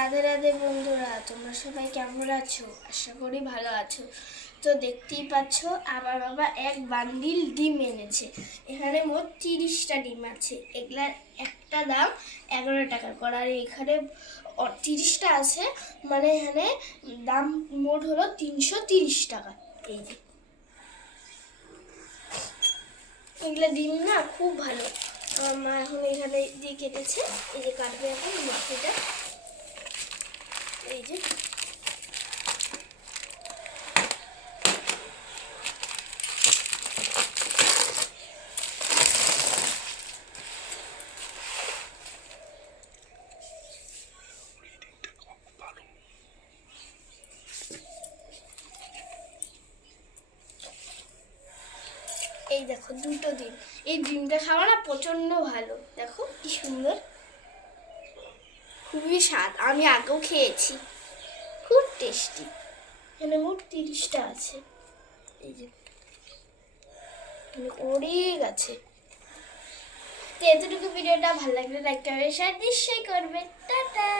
রাধে রাধে বন্ধুরা, তোমরা সবাই কেমন আছো? আশা করি ভালো আছো। তো দেখতেই পাচ্ছ আমার বাবা এক বান্ডিল ডিম এনেছে। এখানে মোট 30টা ডিম আছে। এগুলার একটা দাম 11 টাকা করে, আর এখানে 30টা আছে, মানে এখানে দাম মোট হলো 330 টাকা। এই যে এগুলা ডিম না খুব ভালো। আমার মা এখন এখানে দিয়ে কেটেছে, এই যে কাটবে এখন মাটিটা। এই যে এই দেখো দুটো ডিম। এই ডিমটা খাওয়া না প্রচন্ড ভালো। দেখো কি সুন্দর, খুবই স্বাদ। আমি আগেও খেয়েছি, খুব টেস্টি। এখানে মোট 30টা আছে। এই যে অনেক আছে। তো এতটুকু ভিডিওটা ভালো লাগলে লাইক করবে, শেয়ার নিশ্চয়ই করবে। টাটা।